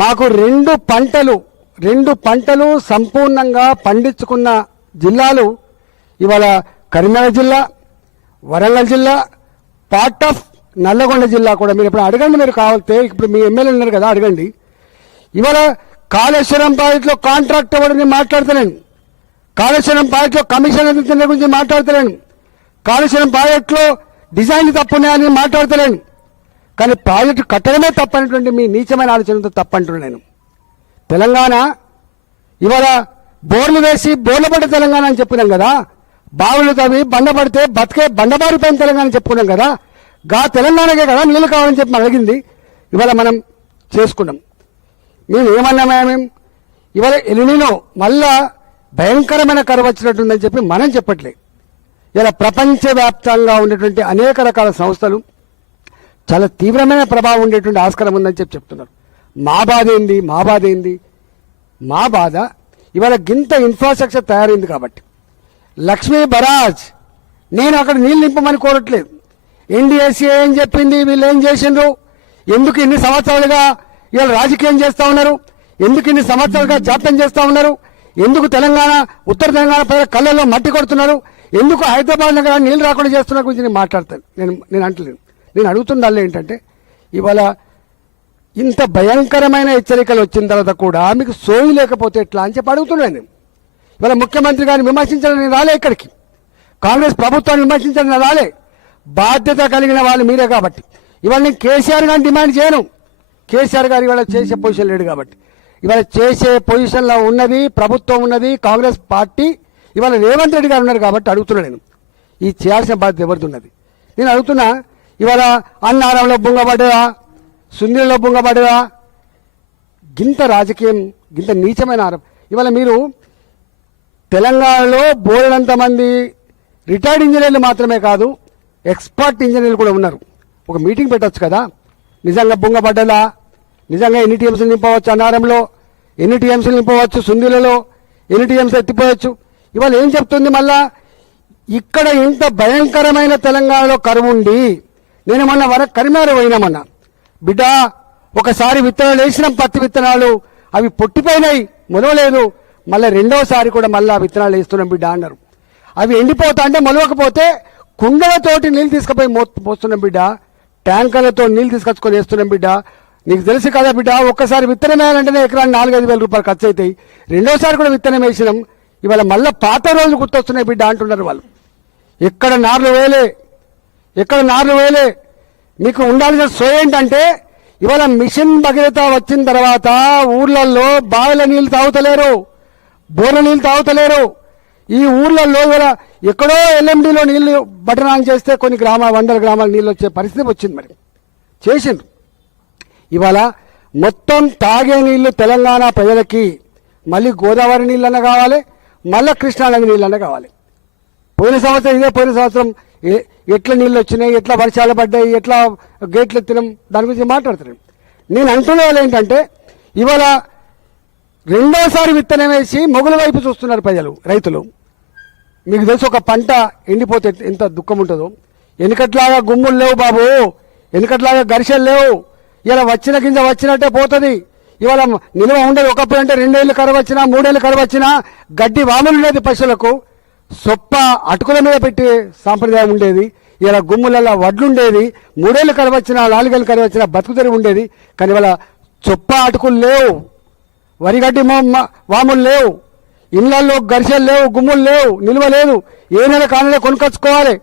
మాకు రెండు పంటలు సంపూర్ణంగా పండించుకున్న జిల్లాలు ఇవాళ కరీంనగర్ జిల్లా, వరంగల్ జిల్లా, పార్ట్ ఆఫ్ నల్లగొండ జిల్లా కూడా. మీరు ఇప్పుడు అడగండి, మీరు కావాలితే ఇప్పుడు మీ ఎమ్మెల్యే ఉన్నారు కదా, అడగండి. ఇవాళ కాళేశ్వరం ప్రాజెక్టులో కాంట్రాక్ట్ ఇవ్వడం మాట్లాడతలేను, కాళేశ్వరం ప్రాజెక్టులో కమిషన్ గురించి మాట్లాడతలేను, కాళేశ్వరం ప్రాజెక్టులో డిజైన్లు తప్పున్నాయని మాట్లాడతలేను. కానీ ప్రాజెక్టు కట్టడమే తప్పనేటువంటి మీ నీచమైన ఆలోచనతో తప్పంటున్నాను నేను. తెలంగాణ ఇవాళ బోర్లు వేసి బోర్లపడ్డ తెలంగాణ అని చెప్పుకున్నాం కదా, బావులు తవ్వి బండపడితే బతికే బండబారిపోయిన తెలంగాణ చెప్పుకున్నాం కదా. గా తెలంగాణకే కదా నీళ్ళు కావాలని చెప్పి అడిగింది. ఇవాళ మనం చేసుకున్నాం. మేము ఏమన్నామేం ఇవాళ ఎలినినో మళ్ళా భయంకరమైన కరువు వచ్చినట్టుందని చెప్పి మనం చెప్పట్లే. ఇలా ప్రపంచవ్యాప్తంగా ఉండేటువంటి అనేక రకాల సంస్థలు చాలా తీవ్రమైన ప్రభావం ఉండేటువంటి ఆస్కారం ఉందని చెప్పి చెప్తున్నారు. మా బాధ ఇవాళ గింత ఇన్ఫ్రాస్ట్రక్చర్ తయారైంది కాబట్టి. లక్ష్మీ బరాజ్ నేను అక్కడ నీళ్ళు నింపమని కోరట్లేదు. ఎన్డీఎస్ఏ ఏం చెప్పింది, వీళ్ళు ఏం చేసిండ్రు, ఎందుకు ఇన్ని సంవత్సరాలుగా ఇవాళ రాజకీయం చేస్తూ ఉన్నారు, ఎందుకు ఇన్ని సంవత్సరాలుగా జాప్యం చేస్తూ ఉన్నారు, ఎందుకు తెలంగాణ ఉత్తర తెలంగాణ ప్రజల కళ్ళల్లో మట్టి కొడుతున్నారు, ఎందుకు హైదరాబాద్ నగరాన్ని నీళ్ళు రాకుండా చేస్తున్న గురించి నేను మాట్లాడతాను. నేను అంటలేను. నేను అడుగుతుండాలి ఏంటంటే ఇవాళ ఇంత భయంకరమైన హెచ్చరికలు వచ్చిన తర్వాత కూడా మీకు సోయి లేకపోతే ఎట్లా అని చెప్పి అడుగుతున్నాను. ఇవాళ ముఖ్యమంత్రి గారిని విమర్శించడానికి రాలే, ఇక్కడికి కాంగ్రెస్ ప్రభుత్వాన్ని విమర్శించడానికి రాలే. బాధ్యత కలిగిన వాళ్ళు మీరే కాబట్టి ఇవాళ నేను కేసీఆర్ గారిని డిమాండ్ చేయను. కేసీఆర్ గారు ఇవాళ చేసే పొజిషన్ లేడు కాబట్టి, ఇవాళ చేసే పొజిషన్లో ఉన్నది ప్రభుత్వం, ఉన్నది కాంగ్రెస్ పార్టీ. ఇవాళ రేవంత్ రెడ్డి గారు ఉన్నారు కాబట్టి అడుగుతున్నా నేను, ఈ చేయాల్సిన బాధ్యత ఎవరిది ఉన్నది. నేను అడుగుతున్నా, ఇవాళ అన్నారంలో బొంగబడ్డదా, సుందీలో బొంగబడ్డదా, గింత రాజకీయం, గింత నీచమైన ఇవాళ మీరు తెలంగాణలో బోలెడంత మంది రిటైర్డ్ ఇంజనీర్లు మాత్రమే కాదు, ఎక్స్పర్ట్ ఇంజనీర్లు కూడా ఉన్నారు. ఒక మీటింగ్ పెట్టవచ్చు కదా, నిజంగా బొంగబడ్డలా, నిజంగా ఎన్ని టీఎంసీలు నింపవచ్చు, అన్నారంలో ఎన్ని టీఎంసీలు నింపవచ్చు, సుందీలలో ఎన్ని టీఎంసీ ఎత్తిపోవచ్చు. ఇవాళ ఏం చెప్తుంది మళ్ళా, ఇక్కడ ఇంత భయంకరమైన తెలంగాణలో కరువు ఉండి, నేను మొన్న కరీంనగర్ పోయినామన్నా, బిడ్డ ఒకసారి విత్తనాలు వేసినాం, పత్తి విత్తనాలు అవి పొట్టిపోయినాయి, మొలవలేదు, మళ్ళీ రెండోసారి కూడా మళ్ళీ విత్తనాలు వేస్తున్నాం బిడ్డ అన్నారు. అవి ఎండిపోతా అంటే మొలవకపోతే కుండలతోటి నీళ్ళు తీసుకుపోయి పోస్తున్నాం బిడ్డ, ట్యాంకర్లతో నీళ్ళు తీసుకొచ్చుకొని వేస్తున్నాం బిడ్డ. నీకు తెలుసు కదా బిడ్డ, ఒక్కసారి విత్తనం వేయాలంటేనే ఎకరానికి 4-5 వేల రూపాయలు ఖర్చు అవుతాయి. రెండోసారి కూడా విత్తనం వేసినాం, ఇవాళ మళ్ళీ పాత రోజులు గుర్తొస్తున్నాయి బిడ్డ అంటున్నారు వాళ్ళు. ఎక్కడ నార్లు వేలే. మీకు ఉండాల్సిన సో ఏంటంటే ఇవాళ మిషన్ భగీరథ వచ్చిన తర్వాత ఊర్లలో బావిల నీళ్లు తాగుతలేరు, బోర్ల నీళ్లు తాగుతలేరు. ఈ ఊర్లలో ఇవాళ ఎక్కడో ఎల్ఎండిలో నీళ్లు బటనాలు చేస్తే కొన్ని 100 గ్రామాల నీళ్ళు వచ్చే పరిస్థితి వచ్చింది. మరి చేసిండ్రు. ఇవాళ మొత్తం తాగే నీళ్లు తెలంగాణ ప్రజలకి మళ్ళీ గోదావరి నీళ్ళన్నా కావాలి, మళ్ళీ కృష్ణానది నీళ్ళన్నా కావాలి. పోయిన సంవత్సరం ఎట్లా నీళ్ళు వచ్చినాయి, ఎట్లా వర్షాలు పడ్డాయి, ఎట్లా గేట్లు ఎత్తినాం, దాని గురించి మాట్లాడుతున్నాను. నేను అంటున్న వాళ్ళు ఏంటంటే ఇవాళ రెండోసారి విత్తనం వేసి మొగుల వైపు చూస్తున్నారు ప్రజలు, రైతులు. మీకు తెలుసు, ఒక పంట ఎండిపోతే ఎంత దుఃఖం ఉంటుందో. వెనుకట్లాగా గుమ్ములు లేవు బాబు, వెనుకట్లాగా ఘర్షలు లేవు. ఇలా వచ్చిన గింజ వచ్చినట్టే పోతుంది. ఇవాళ నిల్వ ఉండదు. ఒకప్పుడు అంటే 2 ఏళ్ళు కరువు వచ్చినా, 3 ఏళ్ళు కరువు వచ్చినా గడ్డి వాములు ఉండేది పశువులకు, సొప్ప అటుకుల మీద పెట్టి సాంప్రదాయం ఉండేది. ఇలా గుమ్ములలో వడ్లుండేది. 3 ఏళ్ళు కరువు వచ్చినా, 4 ఏళ్ళు కరువు వచ్చినా బతుకుతెరి ఉండేది. కానీ ఇవాళ చొప్ప అటుకులు లేవు, వరిగడ్డి వాములు లేవు, ఇళ్లలో ఘర్షలు లేవు, గుమ్ములు లేవు, నిల్వ లేదు. ఏ నెల కాలంలో కొనుకొచ్చుకోవాలి.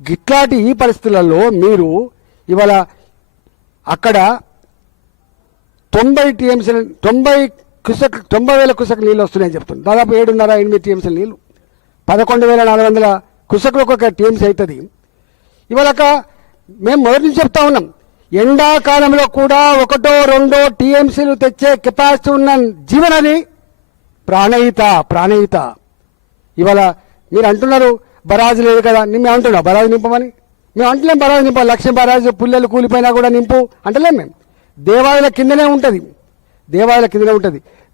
గిట్లాంటి ఈ పరిస్థితులలో మీరు ఇవాళ అక్కడ 90 టీఎంసీ 90,000 క్యూసెక్ నీళ్ళు వస్తున్నాయని చెప్తుంది. దాదాపు 7.5-8 టీఎంసీల నీళ్ళు, 11,400 క్యూసెక్లు ఒక్కొక్క టీఎంసీ అవుతుంది. ఇవాళ మేము మొదటి నుంచి చెప్తా ఉన్నాం, ఎండాకాలంలో కూడా 1-2 టీఎంసీలు తెచ్చే కెపాసిటీ ఉన్న జీవనది ప్రాణహిత. ఇవాళ మీరు అంటున్నారు బరాజు లేదు కదా, మేము అంటున్నాం బరాజు నింపమని. మేము అంటలేం బరాజు నింపాలి, లక్ష్యం బరాజు పుల్లలు కూలిపోయినా కూడా నింపు అంటలేం. మేము దేవాదుల కిందనే ఉంటుంది.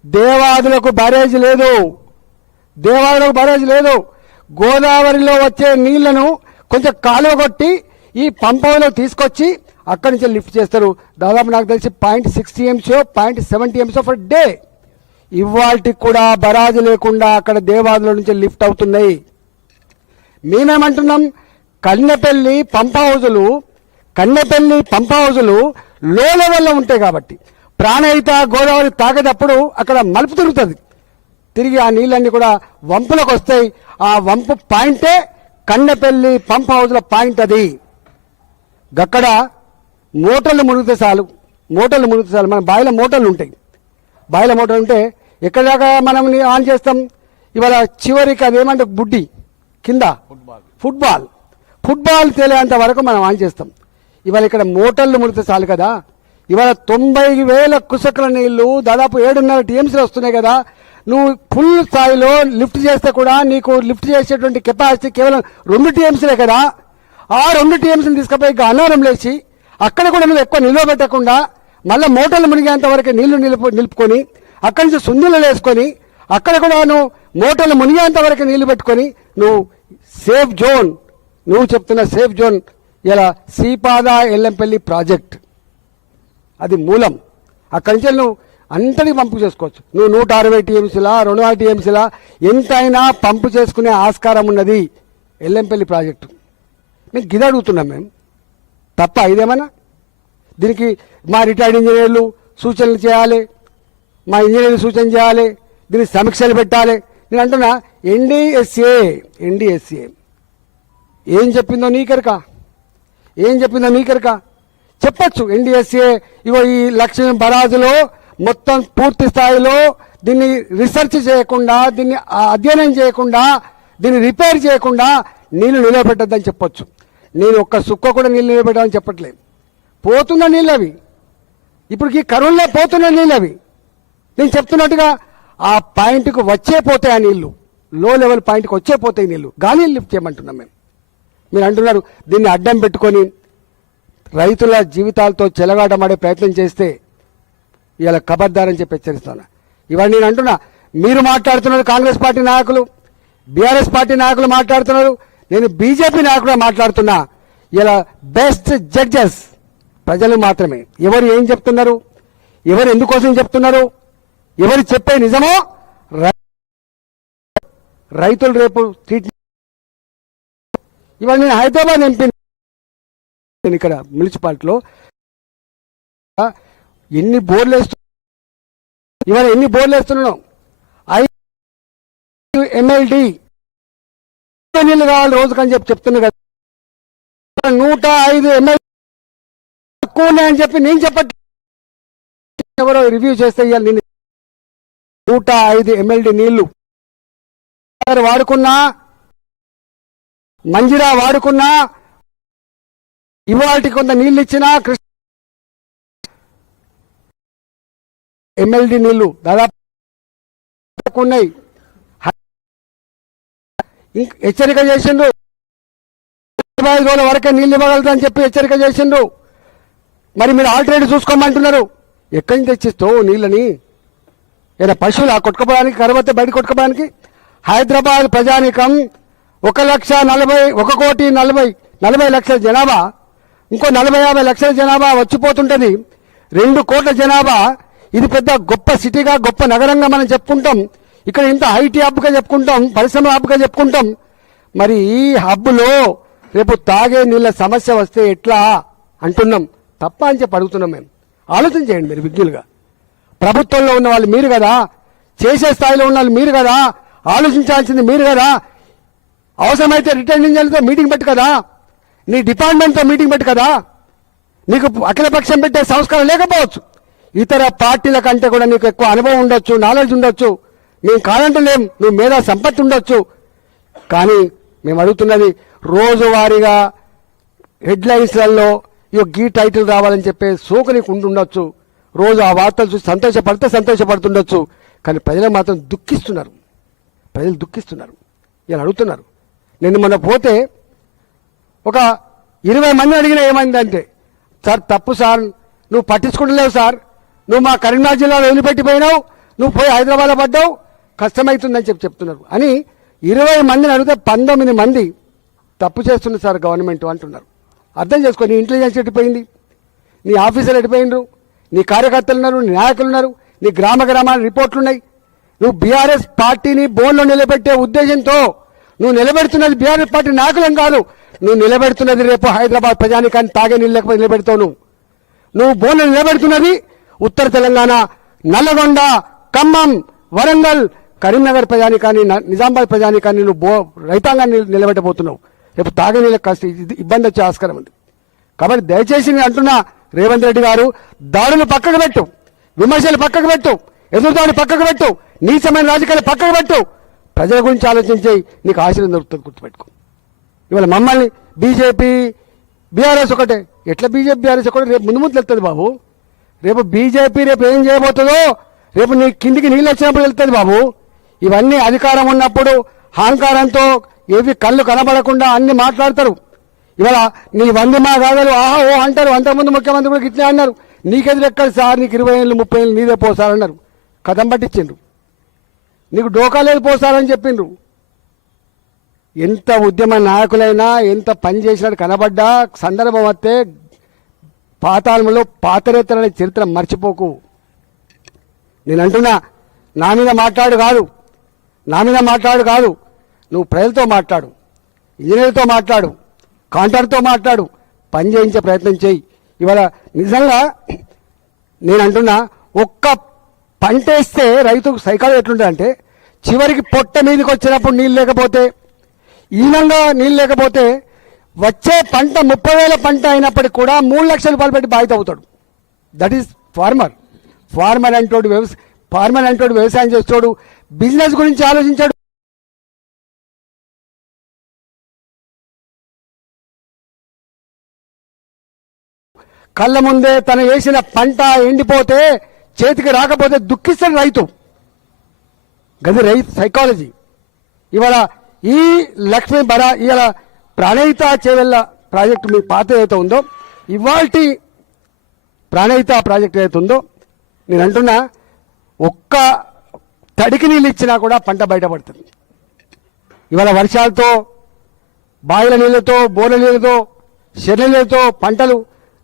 దేవాదులకు బ్యారేజ్ లేదు. గోదావరిలో వచ్చే నీళ్లను కొంచెం కాలువ కొట్టి ఈ పంపంలో తీసుకొచ్చి అక్కడి నుంచి లిఫ్ట్ చేస్తారు. దాదాపు నాకు తెలిసి 0.6 TMC 0.7 TMC ఫర్ డే. ఇవాళకి కూడా బరాజు లేకుండా అక్కడ దేవాదుల నుంచి లిఫ్ట్ అవుతున్నాయి. మేమేమంటున్నాం, కన్నెపల్లి పంప్ హౌజులు లో లెవెల్లో ఉంటాయి కాబట్టి ప్రాణహిత గోదావరి తాగేటప్పుడు అక్కడ మలుపు తిరుగుతుంది, తిరిగి ఆ నీళ్ళన్నీ కూడా వంపులకు వస్తాయి. ఆ వంపు పాయింటే కన్నెపల్లి పంప్ హౌజ్ల పాయింట్. అది గక్కడ మోటార్లు మునిగితే చాలు, మన బాయిల మోటార్లు ఉంటాయి. బాయిల మోటార్లు ఉంటే ఎక్కడ దాకా మనం ఆన్ చేస్తాం. ఇవాళ చివరికి అదేమంటే బుడ్డి కింద ఫుట్బాల్ తేలేంత వరకు మనం ఆన్ చేస్తాం. ఇవాళ ఇక్కడ మోటార్లు మునిగితే చాలు కదా. ఇవాళ 90,000 కుసకల నీళ్లు దాదాపు 7.5 TMCలు వస్తున్నాయి కదా. నువ్వు ఫుల్ స్థాయిలో లిఫ్ట్ చేస్తే కూడా నీకు లిఫ్ట్ చేసేటువంటి కెపాసిటీ కేవలం 2 TMCలే కదా. ఆ 2 TMCలు తీసుకుపోయి అన్నారం లేచి అక్కడ కూడా నువ్వు ఎక్కువ నిలవబెట్టకుండా మళ్ళీ మోటార్లు మునిగేంత వరకు నీళ్లు నిలుపుకొని అక్కడి నుంచి సుందీలు వేసుకొని అక్కడ కూడా నువ్వు మోటార్లు మునిగేంత వరకు నీళ్లు పెట్టుకొని నువ్వు సేఫ్ జోన్, నువ్వు చెప్తున్న సేఫ్ జోన్ ఇలా శ్రీపాద ఎల్లంపల్లి ప్రాజెక్ట్ అది మూలం. అక్కడి నుంచి నువ్వు అంతటి పంపు చేసుకోవచ్చు. నువ్వు 160 TMCలా 200 TMCలా ఎంతైనా పంపు చేసుకునే ఆస్కారం ఉన్నది ఎల్లంపల్లి ప్రాజెక్టు. మేము గిది అడుగుతున్నాం, మేము తప్ప ఇదేమన్నా? దీనికి మా రిటైర్డ్ ఇంజనీర్లు సూచనలు చేయాలి, మా ఇంజనీర్లు సూచన చేయాలి, దీనికి సమీక్షలు పెట్టాలి. నేను అంటున్నా ఎన్డీఎస్ఏ ఏం చెప్పిందో నీకెరక చెప్పచ్చు. ఎన్డీఎస్ఏ ఇగో ఈ లక్ష్మీ బరాజులో మొత్తం పూర్తి స్థాయిలో దీన్ని రీసెర్చ్ చేయకుండా, దీన్ని అధ్యయనం చేయకుండా, దీన్ని రిపేర్ చేయకుండా నీళ్లు నిలబెట్టద్దని చెప్పొచ్చు. నేను ఒక్క సుక్క కూడా నీళ్ళు నిలబెట్టాలని చెప్పట్లేదు. పోతున్న నీళ్ళు అవి, ఇప్పుడు ఈ కరువుల్లో పోతున్న నీళ్ళు అవి. నేను చెప్తున్నట్టుగా ఆ పాయింట్కు వచ్చే పోతాయి ఆ నీళ్లు, లో లెవెల్ పాయింట్కి వచ్చే పోతాయి నీళ్లు. గాలి లిఫ్ట్ చేయమంటున్నాం మేము. మీరు అంటున్నారు దీన్ని అడ్డం పెట్టుకొని రైతుల జీవితాలతో చెలగాటమాడే ప్రయత్నం చేస్తే ఇలా ఖబర్దారని చెప్పి హెచ్చరిస్తాను. ఇవాళ నేను అంటున్నా, మీరు మాట్లాడుతున్నారు కాంగ్రెస్ పార్టీ నాయకులు, బీఆర్ఎస్ పార్టీ నాయకులు మాట్లాడుతున్నారు, నేను బీజేపీ నాయకులు మాట్లాడుతున్నా. ఇలా బెస్ట్ జడ్జెస్ ప్రజలు మాత్రమే. ఎవరు ఏం చెప్తున్నారు, ఎవరు ఎందుకోసం చెప్తున్నారు, ఎవరు చెప్పే నిజమో రైతులు రేపు ఇవాళ నేను హైదరాబాద్ ఎంపీ, ఇక్కడ మున్సిపాలిటీలో ఎన్ని బోర్లు వేస్తున్నాం. 5 MLD నీళ్ళు కావాలి రోజుకని చెప్తున్నా కదా. 105 MLD తక్కువ ఉన్నాయని చెప్పి నేను చెప్పట్లేదు, ఎవరో రివ్యూ చేస్తే ఇవాళ నేను 105 MLD నీళ్లు వాడుకున్నా, మంజిరా వాడుకున్నా, ఇవాళకి కొంత నీళ్ళు ఇచ్చినా MLD నీళ్లు దాదాపు ఉన్నాయి. హెచ్చరిక చేసిండ్రు, 25 రోజుల వరకే నీళ్ళు ఇవ్వగలుగుతారని చెప్పి హెచ్చరిక చేసిండ్రు. మరి మీరు ఆల్టర్నేటివ్ చూసుకోమంటున్నారు. ఎక్కడి నుంచి తెచ్చిస్తావు నీళ్ళని? ఏదైనా పశువులు కొట్టుకోవడానికి, కరవతే బయట కొట్టుకోవడానికి? హైదరాబాద్ ప్రజానికం 1,40,000 జనాభా, ఇంకో 40-50 లక్షల జనాభా వచ్చిపోతుంటది. 2 కోట్ల జనాభా. ఇది పెద్ద గొప్ప సిటీగా, గొప్ప నగరంగా మనం చెప్పుకుంటాం. ఇక్కడ ఇంత ఐటీ హబ్గా చెప్పుకుంటాం, పరిశ్రమ హబ్గా చెప్పుకుంటాం. మరి ఈ హబ్లో రేపు తాగే నీళ్ళ సమస్య వస్తే ఎట్లా అంటున్నాం. తప్ప అని చెప్పి అడుగుతున్నాం. మేము ఆలోచన చేయండి. మీరు విజ్ఞులుగా ప్రభుత్వంలో ఉన్న వాళ్ళు మీరు కదా, చేసే స్థాయిలో ఉన్న వాళ్ళు మీరు కదా, ఆలోచించాల్సింది మీరు కదా. అవసరమైతే రిటైర్డ్ ఇంజనీర్లతో మీటింగ్ పెట్టు కదా, నీ డిపార్ట్మెంట్తో మీటింగ్ పెట్టు కదా. నీకు అఖిలపక్షం పెట్టే సంస్కారం లేకపోవచ్చు, ఇతర పార్టీల కంటే కూడా నీకు ఎక్కువ అనుభవం ఉండొచ్చు, నాలెడ్జ్ ఉండొచ్చు. మేము కాదంటలేం, నువ్వు మేధా సంపత్తి ఉండొచ్చు. కానీ మేము అడుగుతున్నది రోజువారీగా హెడ్లైన్స్లలో గీ టైటిల్ రావాలని చెప్పే సోకు నీకు ఉండుండొచ్చు. రోజు ఆ వార్తలు చూసి సంతోషపడుతుండొచ్చు. కానీ ప్రజలు మాత్రం దుఃఖిస్తున్నారు. ఇలా అడుగుతున్నారు. నేను మొన్న పోతే ఒక 20 మంది అడిగినా ఏమైందంటే, సార్ తప్పు సార్, నువ్వు పట్టించుకుంటలేవు సార్, నువ్వు మా కరీంనగర్ జిల్లాలో వదిలిపెట్టిపోయినావు, నువ్వు పోయి హైదరాబాద్లో పడ్డావు, కష్టమవుతుందని చెప్తున్నారు అని 20 మందిని అడిగితే 19 మంది తప్పు చేస్తుంది సార్ గవర్నమెంట్ అంటున్నారు. అర్థం చేసుకో, నీ ఇంటెలిజెన్స్ ఎట్టిపోయింది, నీ ఆఫీసర్లు ఎడిపోయినరు, నీ కార్యకర్తలు ఉన్నారు, నీ నాయకులు ఉన్నారు, నీ గ్రామ గ్రామాల రిపోర్ట్లు ఉన్నాయి. నువ్వు బీఆర్ఎస్ పార్టీని బోన్లో నిలబెట్టే ఉద్దేశంతో నువ్వు నిలబెడుతున్నది బీఆర్ఎస్ పార్టీ నాయకులం కాదు. నువ్వు నిలబెడుతున్నది రేపు హైదరాబాద్ ప్రజానికాన్ని తాగే నీళ్ళు లేకపోతే నిలబెడతావు. నువ్వు బోన్లో నిలబెడుతున్నది ఉత్తర తెలంగాణ, నల్లగొండ, ఖమ్మం, వరంగల్, కరీంనగర్ ప్రజానికాన్ని, నిజామాబాద్ ప్రజానికాన్ని నువ్వు రైతాంగాన్ని నిలబెట్టబోతున్నావు. రేపు తాగే నీళ్ళకి కాస్త ఇబ్బంది వచ్చే ఆస్కారం ఉంది. కాబట్టి దయచేసి నేను అంటున్నా, రేవంత్ రెడ్డి గారు దాడులు పక్కకు పెట్టు, విమర్శలు పక్కకు పెట్టు, ఎదురుదాడి పక్కకు పెట్టు, నీచమైన రాజకీయాలు పక్కకు పెట్టు, ప్రజల గురించి ఆలోచించి నీకు ఆశీర్వాదం దొరుకుతుంది. గుర్తుపెట్టుకో. ఇవాళ మమ్మల్ని బీజేపీ బీఆర్ఎస్ ఒకటే, ఎట్లా బీజేపీ బీఆర్ఎస్ ఒకటే రేపు ముందు వెళ్తుంది బాబు. రేపు బీజేపీ రేపు ఏం చేయబోతుందో రేపు నీ కిందికి నీళ్ళు వచ్చినప్పుడు వెళ్తుంది బాబు. ఇవన్నీ అధికారం ఉన్నప్పుడు అహంకారంతో ఏవి కళ్ళు కనబడకుండా అన్ని మాట్లాడతారు. ఇవాళ నీ 100 మా కాగలు ఆహా ఓ అంటారు. అంతకుముందు ముఖ్యమంత్రి కూడా ఇట్లే అన్నారు, నీకెదురు ఎక్కడ సార్, నీకు 20 ఏళ్ళు 30 ఏళ్ళు నీదే పోసారన్నారు. కథం పట్టించిండ్రు, నీకు డోకా లేదు పోసారని చెప్పిండ్రు. ఎంత ఉద్యమ నాయకులైనా ఎంత పని చేసినట్టు కనబడ్డా సందర్భం వస్తే పాతాళంలో పాతరేతరనే చరిత్ర మర్చిపోకు. నేను అంటున్నా, నా మీద మాట్లాడు కాదు, నువ్వు ప్రజలతో మాట్లాడు, ఇంజనీర్తో మాట్లాడు, కాంట్రాక్టర్తో మాట్లాడు, పని చేయించే ప్రయత్నం చేయి. ఇవాళ నిజంగా నేను అంటున్నా, ఒక్క పంట వేస్తే రైతుకు సైకాలజీ ఎట్లుంటుందంటే, చివరికి పొట్ట మీదకి వచ్చినప్పుడు నీళ్ళు లేకపోతే, ఈనంగా నీళ్ళు లేకపోతే వచ్చే పంట 30,000 పంట అయినప్పటికీ కూడా 3 లక్షల రూపాయలు పెట్టి బాధ్యత అవుతాడు. That is farmer. ఫార్మర్ అంటోడు వ్యవసాయం చేస్తాడు, బిజినెస్ గురించి ఆలోచించాడు. కళ్ళ ముందే తను వేసిన పంట ఎండిపోతే చేతికి రాకపోతే దుఃఖిస్తాడు రైతు. గది రైతు సైకాలజీ. ఇవాళ ఈ లక్ష్మీ బరా ఇవాళ ప్రాణహిత చేవెళ్ళ ప్రాజెక్టు మీ పాత ఏదైతే ఉందో, ఇవాల్టి ప్రాణహిత ప్రాజెక్ట్ ఏదైతే ఉందో, నేను అంటున్నా, ఒక్క తడికి నీళ్ళు ఇచ్చినా కూడా పంట బయటపడుతుంది. ఇవాళ వర్షాలతో, బావిల నీళ్ళతో, బోర్ల నీళ్ళతో, చెర్ల నీళ్ళతో పంటలు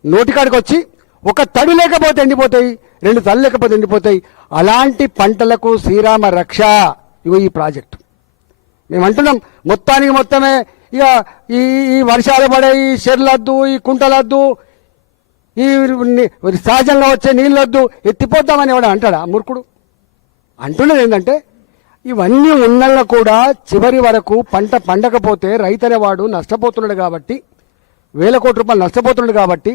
నోటికాడికి వచ్చి ఒక తడి లేకపోతే ఎండిపోతాయి, 2 తళ్ళు లేకపోతే ఎండిపోతాయి. అలాంటి పంటలకు శ్రీరామ రక్ష ఇగో ఈ ప్రాజెక్టు. మేము అంటున్నాం, మొత్తమే ఇక ఈ వర్షాలు పడే ఈ చెర్లద్దు, ఈ కుంటలద్దు, ఈ సహజంగా వచ్చే నీళ్ళొద్దు, ఎత్తిపోద్దామని ఎవడ అంటాడా మూర్ఖుడు? అంటున్నది ఏంటంటే, ఇవన్నీ ఉన్నళ్ళ కూడా చివరి వరకు పంట పండకపోతే రైతనేవాడు నష్టపోతున్నాడు కాబట్టి, వేల కోట్ల రూపాయలు నష్టపోతున్నాడు కాబట్టి,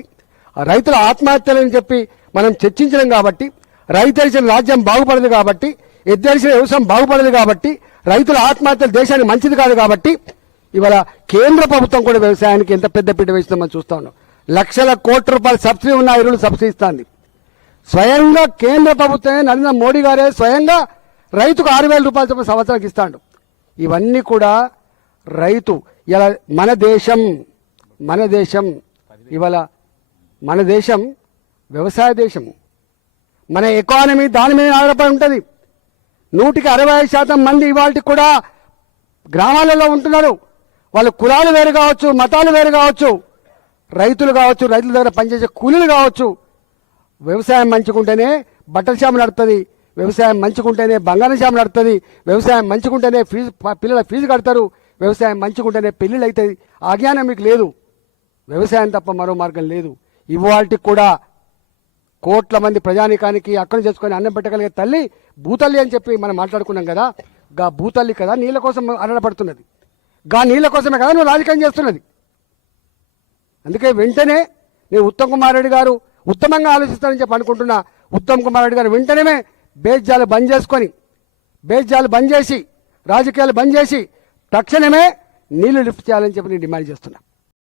రైతుల ఆత్మహత్యలని చెప్పి మనం చర్చించడం కాబట్టి, రైతు రాజ్యం బాగుపడదు కాబట్టి, ఎద్దేసిన వ్యవసాయం బాగుపడదు కాబట్టి, రైతుల ఆత్మహత్యలు దేశానికి మంచిది కాదు కాబట్టి, ఇవాళ కేంద్ర ప్రభుత్వం కూడా వ్యవసాయానికి ఎంత పెద్ద పీట వేస్తుందని చూస్తా ఉన్నాం. లక్షల కోట్ల రూపాయల సబ్సిడీ ఉన్న ఎరువులు సబ్సిడీ ఇస్తుంది. స్వయంగా కేంద్ర ప్రభుత్వమే, నరేంద్ర మోడీ గారే స్వయంగా రైతుకు 6,000 రూపాయల చొప్పున సంవత్సరానికి ఇస్తాడు. ఇవన్నీ కూడా రైతు ఇలా మన దేశం ఇవాళ మన దేశం వ్యవసాయ దేశం. మన ఎకానమీ దాని మీద ఆధారపడి ఉంటుంది. 65% మంది ఇవాళకి కూడా గ్రామాలలో ఉంటున్నారు. వాళ్ళు కులాలు వేరు కావచ్చు, మతాలు వేరు కావచ్చు, రైతులు కావచ్చు, రైతుల దగ్గర పనిచేసే కూలీలు కావచ్చు. వ్యవసాయం మంచుకుంటేనే బట్టల షాపు నడుతుంది, వ్యవసాయం మంచుకుంటేనే బంగారం షాపు నడుతుంది, వ్యవసాయం మంచుకుంటేనే పిల్లల ఫీజు కడతారు, వ్యవసాయం మంచుకుంటేనే పెళ్లిళ్ళు అవుతుంది. ఆ జ్ఞానం మీకు లేదు. వ్యవసాయం తప్ప మరో మార్గం లేదు. ఇవాళకి కూడా కోట్ల మంది ప్రజానికానికి అక్కడి చేసుకొని అన్నం పెట్టగలిగే తల్లి భూతల్లి అని చెప్పి మనం మాట్లాడుకున్నాం కదా. గా భూతల్లి కదా నీళ్ళ కోసం అరడపడుతున్నది, గా నీళ్ళ కోసమే కదా నువ్వు రాజకీయం చేస్తున్నది. అందుకే వెంటనే నేను ఉత్తమ్ కుమార్ రెడ్డి గారు ఉత్తమంగా ఆలోచిస్తానని చెప్పి అనుకుంటున్నా. ఉత్తమ్ కుమార్ రెడ్డి గారు వెంటనే బేజ్జాలు బంద్ చేసి రాజకీయాలు బంద్ చేసి తక్షణమే నీళ్లు లిఫ్ట్ చేయాలని చెప్పి నేను డిమాండ్ చేస్తున్నా.